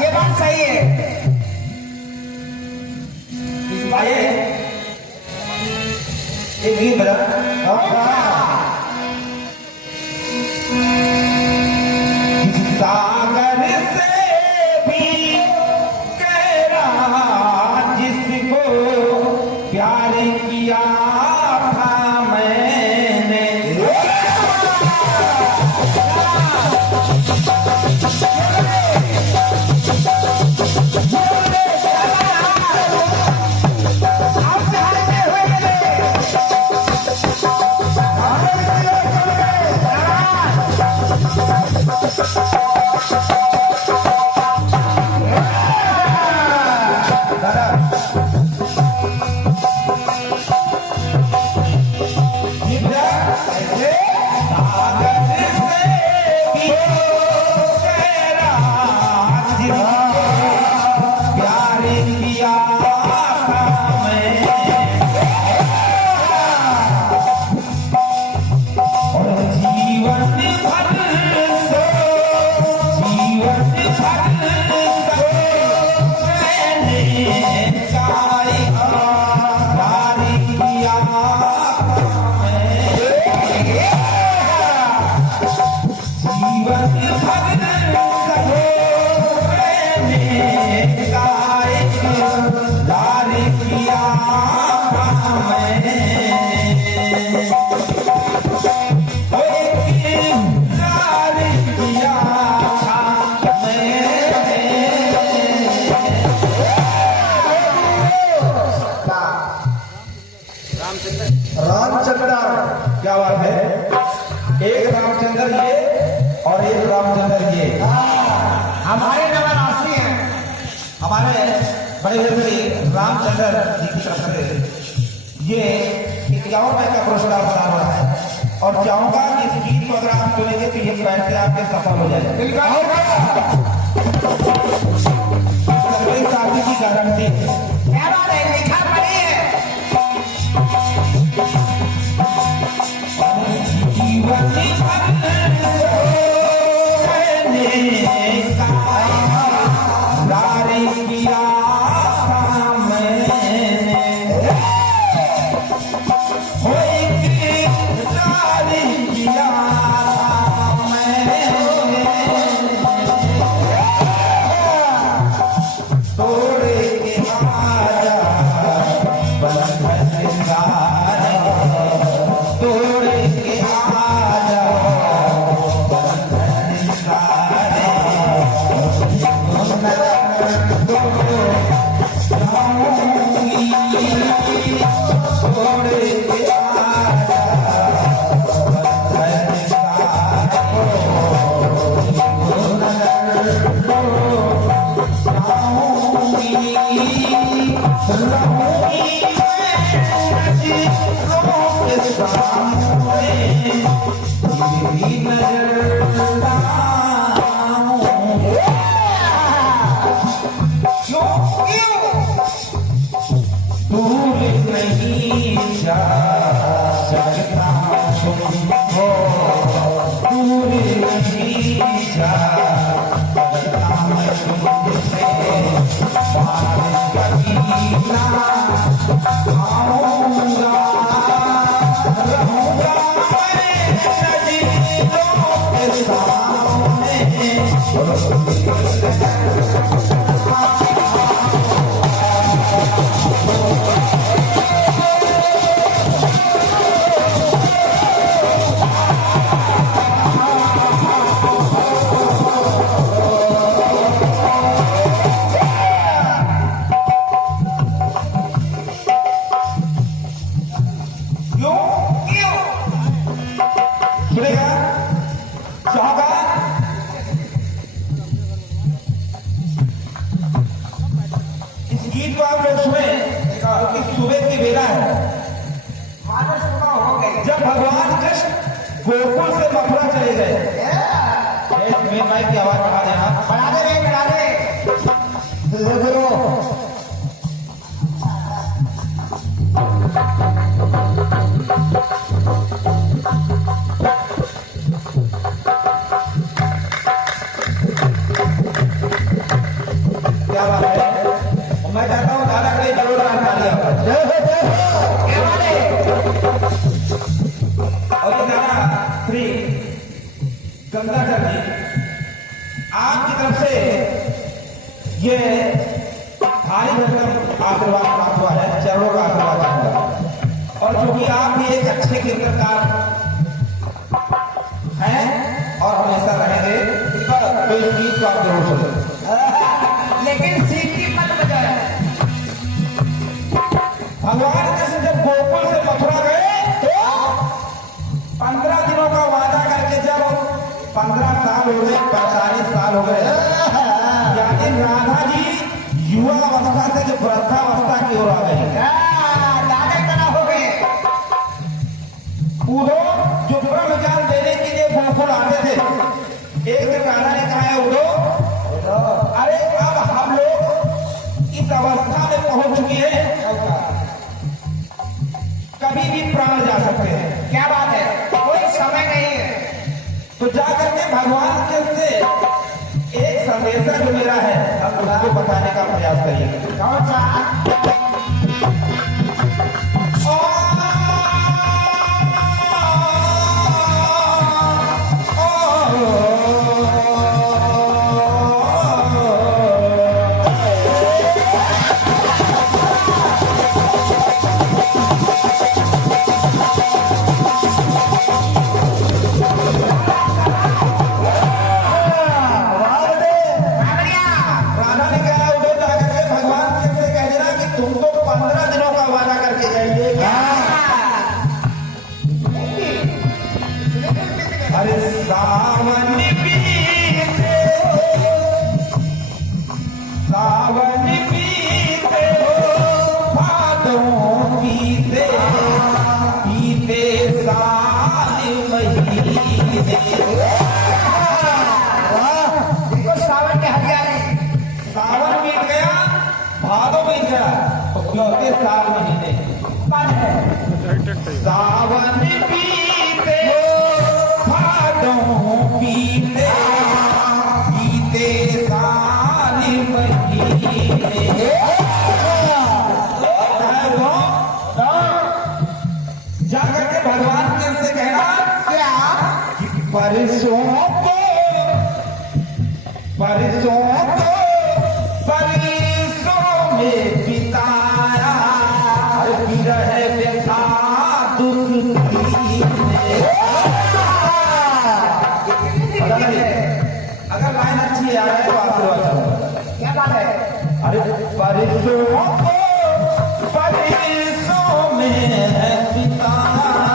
ये बात सही है। इस बात एक गीत बजा। सागर से भी गहरा जिसको प्यार किया था मैंने, रामचंद्र। क्या बात है, एक रामचंद्र ये और एक रामचंद्र ये। हमारे नवराशि हैं, हमारे बड़े श्री रामचंद्र जी की तरफ से ये 51 का पुरस्कार प्रदान हो रहा है और चाहूंगा कि इस गीत को अगर आप सुनेंगे तो ये पैसे आपके सफल हो जाएंगे। सरकारी शादी की गारंटी है। क्या बात है, लिखा पड़ी है। जीवन जब भगवान कृष्ण गोकुल से मथुरा चले गए, मेरे भाई की आवाज बढ़ा देना, बढ़ा दे, बढ़ा दे। ये भारी भरकम आशीर्वाद प्राप्त हुआ है, चरणों का आशीर्वाद प्राप्त हुआ है। और क्योंकि आप भी एक अच्छे कीर्तनकार हैं और हमेशा रहेंगे, तो इस गीत को आप जरूर सुनें। लेकिन सीटी मत बजाए। भगवान कृष्ण जब गोकुल से मथुरा गए तो 15 दिनों का वादा करके जब 15 साल हो गए, 45 साल हो गए, यानी राधा जी युवा अवस्था से जो वृद्धावस्था की ओर आ गई। दादा तरह हो गए। उधो जो ब्रह्मज्ञान देने के लिए गोकुल आते थे, एक दिन राधा ने कहा है उधो, अरे अब हम लोग इस अवस्था में पहुंच चुकी है, कभी भी प्राण जा सकते हैं। क्या बात है, कोई समय नहीं है। तो जाकर के भगवान के से एक संदेशा जो मेरा है, अब उसको बताने का प्रयास करिए। कौन सा? राधा ने कहा उधर जाकर के भगवान से कह देना कि तुम तो 15 दिनों का वादा करके जाइए। अरे सावन बीते सावन बीते भादों बीते बीते साल महीने। देखो सावन के हरियाली। सावन बीत गया, भादों बीत गया, तो क्योंकि साल महीने कौन है? सावन बीते भादों बीते बीते साल महीने। जाकर के भगवान के से कहना क्या? कि परसों को परसों में बिताया विरह व्यथा दुख अगर लाइन अच्छी आ रहा है तो आशीर्वाद करो। क्या बात है? अरे परसों में है बिताया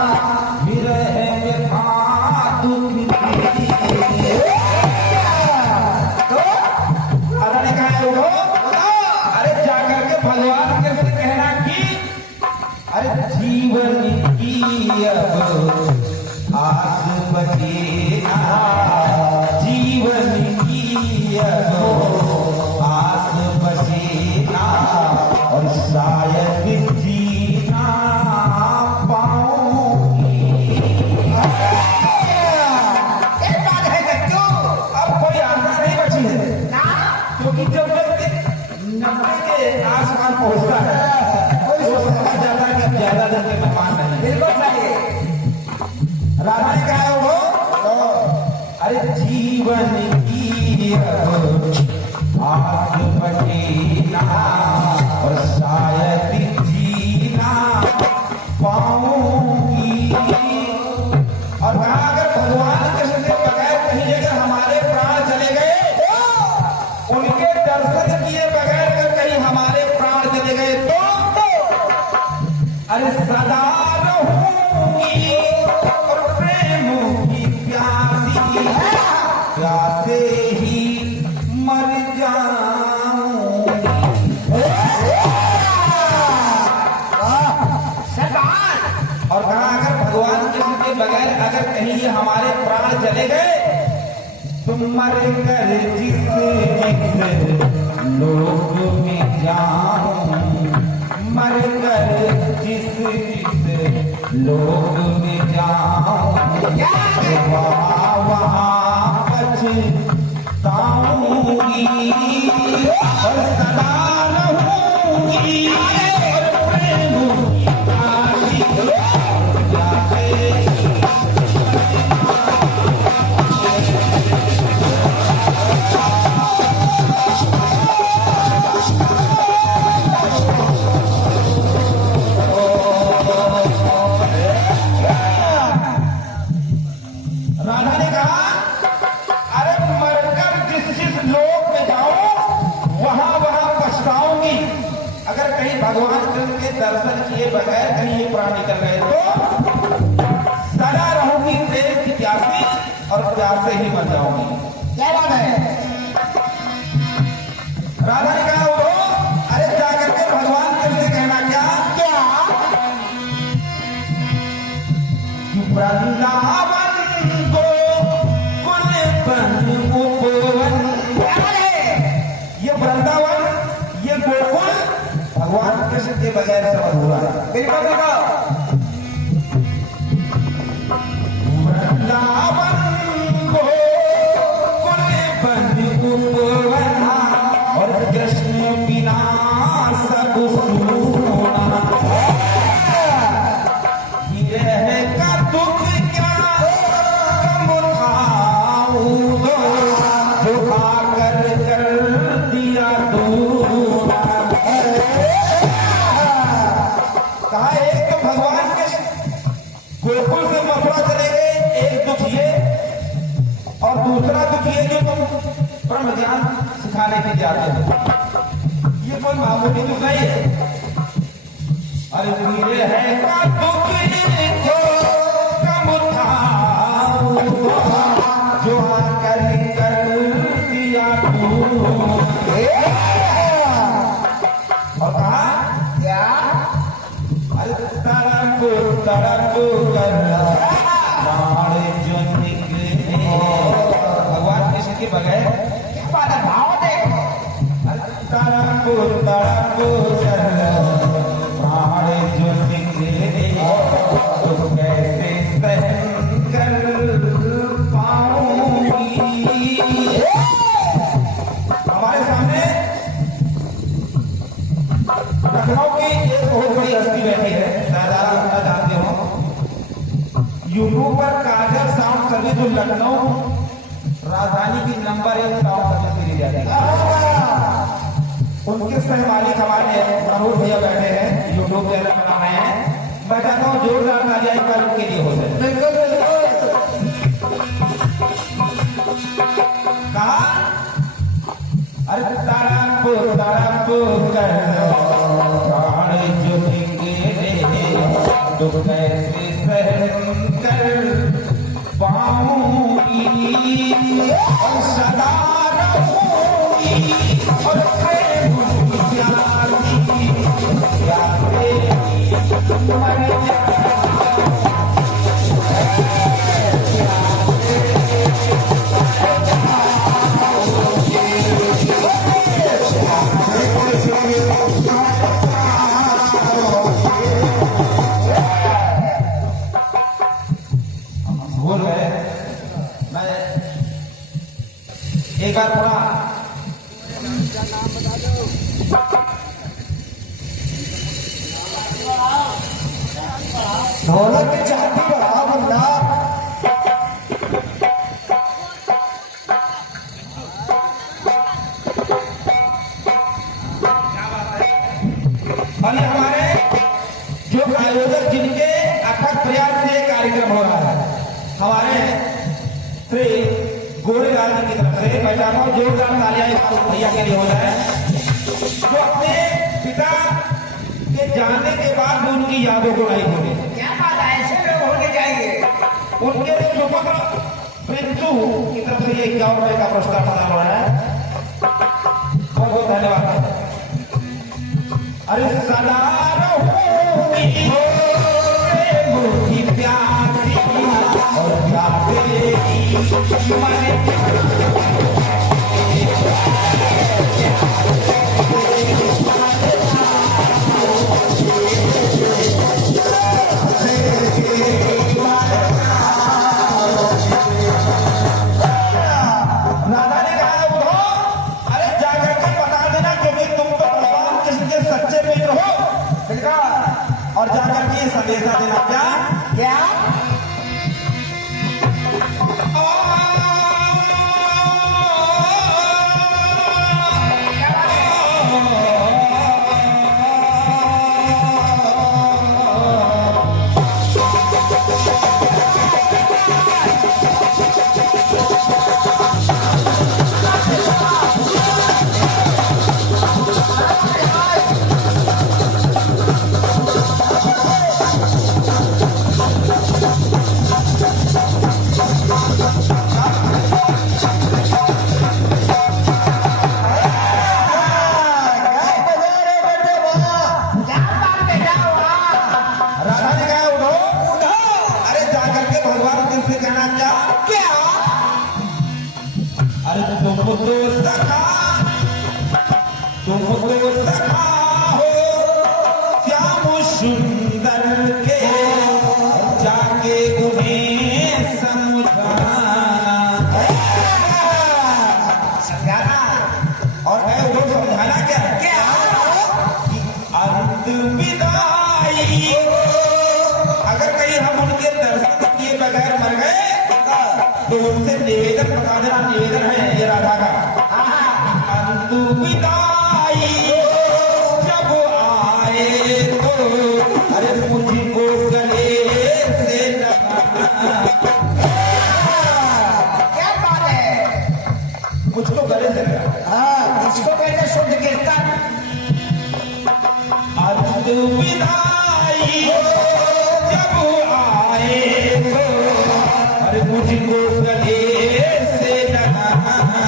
विरह व्यथा दुख। अरे कहा है वो, अरे जाकर के भगवान के से कहना कि अरे जीवन की अब आस बचे ना, जीवन की अब आस बचे ना, और शायद जीना पाऊंगी। एक बात है बच्चों, अब कोई आशा नहीं बची है, ना क्योंकि जब व्यक्ति 90 के आसपास पहुंचता है तो समझ जाता है कि अब ज्यादा दिन के मेहमान नहीं। बिल्कुल सही। राधा ने कहा वो, अरे जीवन की अब आस बचे ना, और शायद जीना पाऊंगी। और कहा अगर भगवान कृष्ण के बगैर कहीं अगर हमारे प्राण चले गए, उनके दर्शन किए बगैर अगर कहीं हमारे प्राण चले गए तो अरे सदा रहूंगी और प्रेम की प्यासी, प्यासे ही मर जाऊंगी। शाबाश। और कहा अगर भगवान कृष्ण के बगैर अगर कहीं ये हमारे प्राण चले गए, तुम मर कर जिस लोक में जाऊं, मर कर जिस लोक में जाऊं, वहाँ पछताऊंगी और सदा रहूंगी और प्रेम की प्यासी, प्यासे कहीं भगवान कृष्ण के दर्शन किए बगैर कहीं ये प्राण निकल गए तो सदा रहूंगी प्रेम की प्यासी और प्यार से ही मर जाऊंगी। क्या बात है? राधा ने कहा वो अरे जाकर के भगवान कृष्ण से कहना क्या क्या? वृंदावन को कुल बन उपवन। क्या बात है? ये वृंदावन ये गोकुल भगवान कृष्ण के बगैर समझ हुआ है। बिल्कुल बिल्कुल। वृंदावन को कुल बन उपवन और कृष्ण बिना सब सूना। विरह का दुख क्या कम उठाऊं जो आकर कर दिया दूना। कहा एक तो भगवान के गोकुल से मथुरा चले गए, एक दुख ये और दूसरा दुख ये जो तुम ब्रह्म ज्ञान सिखाने के जाते हो, ये कोई मामूली दुख नहीं है। अरे वीर है का दुख जो कम उठाऊं जो आकर कर दिया तू। और कहा क्या? अरे तरक कर प्राण जो निकले भगवान कृष्ण के बगैर। क्या बात है? भाव देखो। तरक कर प्राण जो निकले तो कैसे सहन कर पाऊंगी। हमारे सामने लखनऊ की एक बहुत बड़ी हस्ती बैठी है, शायद आप उनका जानते हो। यूट्यूब पर काजल साउंड सर्विस जो लखनऊ राजधानी की नंबर 1 साउंड सर्विस दी जाती है, उनके सह मालिक हमारे प्रमोद भैया बैठे हैं, यूट्यूब चैनल बना रहे हैं। मैं चाहता हूँ जोरदार तालियां एक बार उनके लिए हो जाए। बिल्कुल बिल्कुल। कहा अरे तड़प कर प्राण जो निकले तो कैसे सहन कर पाऊंगी और सदा रहूंगी और प्रेम की प्यासी प्यासे मर बोल रहे मैं एक बार थोड़ा ढोलक की चाबी बढ़ा बंदा। और ये हमारे जो आयोजक जिनके अथक प्रयास से ये कार्यक्रम हो रहा है, हमारे श्री गोरेलाल जी की तरफ से मैं चाहता हूँ जोरदार तालियां इस भैया के लिए हो जाए, जो अपने पिता के जाने के बाद भी उनकी यादों को नहीं भूले। क्या बात है? ऐसे लोग होने चाहिए। उनके सुपुत्र पिंटू की तरफ से ये 51 रुपए का पुरस्कार प्रदान हो रहा है। बहुत बहुत धन्यवाद। अरे सदा रहूंगी प्रेम की प्यासी और प्यासे ही मर राधा ने कहा उठो, अरे जाकर के बता देना, क्योंकि तुम तो भगवान कृष्ण के सच्चे मित्र हो। बिल्कुल। और जाकर के ये संदेशा देना क्या क्या? तुमको सखा हो श्याम सुंदर के जाके उन्हें समझाना और है वो समझाना क्या क्या कि अंत विदाई अगर कहीं हम उनके दर्शन किए बगैर मर गए तो उनसे निवेदन बता देना निवेदन है ये राधा का अंत विदाई जब आए तो अरे मुझको गले से लगाना क्या बात है मुझको गले से लगाना हाँ इसको कहते शुद्ध कीर्तन अंत विदाई जब आए तो अरे मुझको गले से लगाना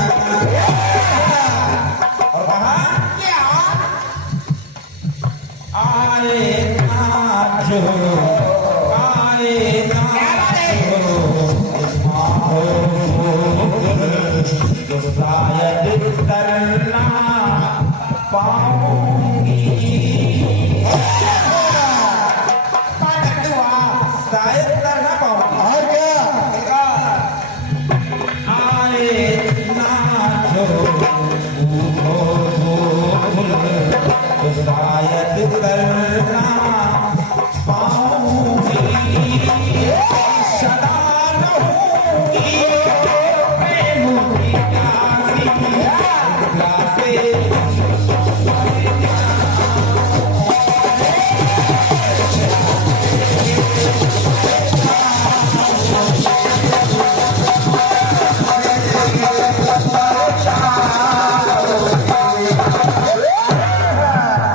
और कहा क्या आए नाचो आए नाचो जो शायद करना पाऊंगी शायद करना पाऊंगी और क्या आए नाचो तो शायद करना पाऊंगी सदा रहूंगी प्रेम की प्यासी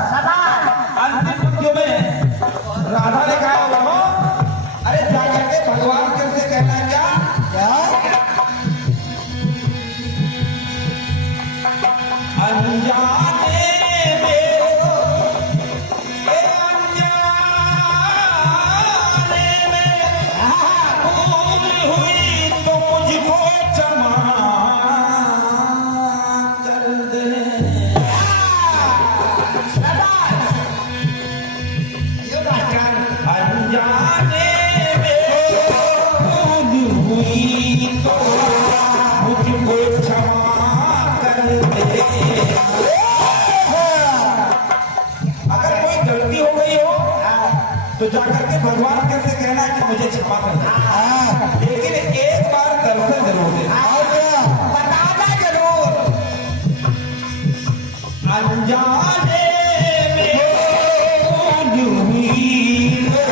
अंतिम पंक्तियों में राधा ने कहा बाबा अरे जाकर के भगवान के उसे कहना क्या क्या अनजाने में भूल हुई तो मुझको क्षमा कर दे अनजाने में भूल हुई तो मुझको क्षमा कर दे अगर कोई गलती हो गई हो तो जाकर के भगवान कैसे कहना कि मुझे क्षमा कर दे लेकिन एक बार दर्शन जरूर देना और क्या बताना जरूर अनजाने में भूल हुई तो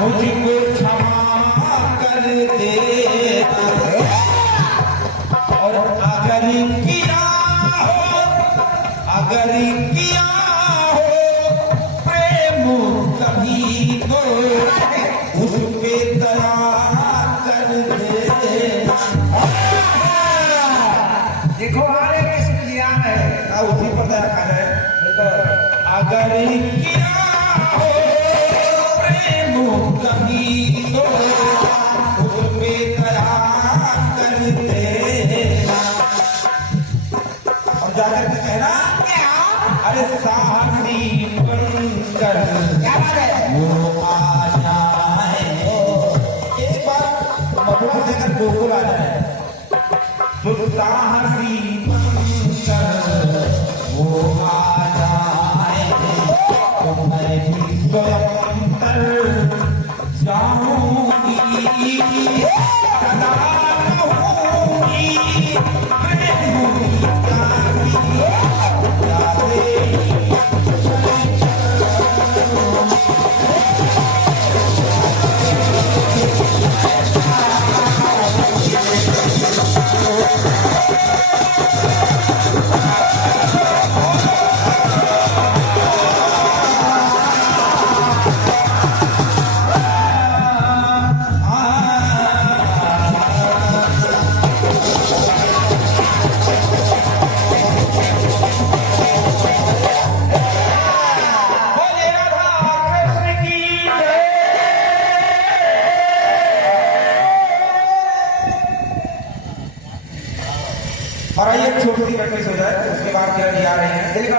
मुझको क्षमा कर दे और अगर किया हो प्रेम कभी तो उस पे दया कर दे देखो हरे कृष्ण लिया है उसी पर दया कर है अगर किया हो प्रेम कभी तो उस पे दया कर देना और जाकर के कहना अरे साहसी बनकर क्या बात है वो आ जाए एक बार मथुरा से कर गोकुल आ जाए जो साहसी बनकर वो आ जाए तो मैं भी स्वयं तर जाऊंगी सदा रहूंगी प्रेम की प्यासी प्यासे और आइए एक छोटी सी प्रैक्टिस हो जाए, उसके बाद किरण जी आ रहे हैं। देखो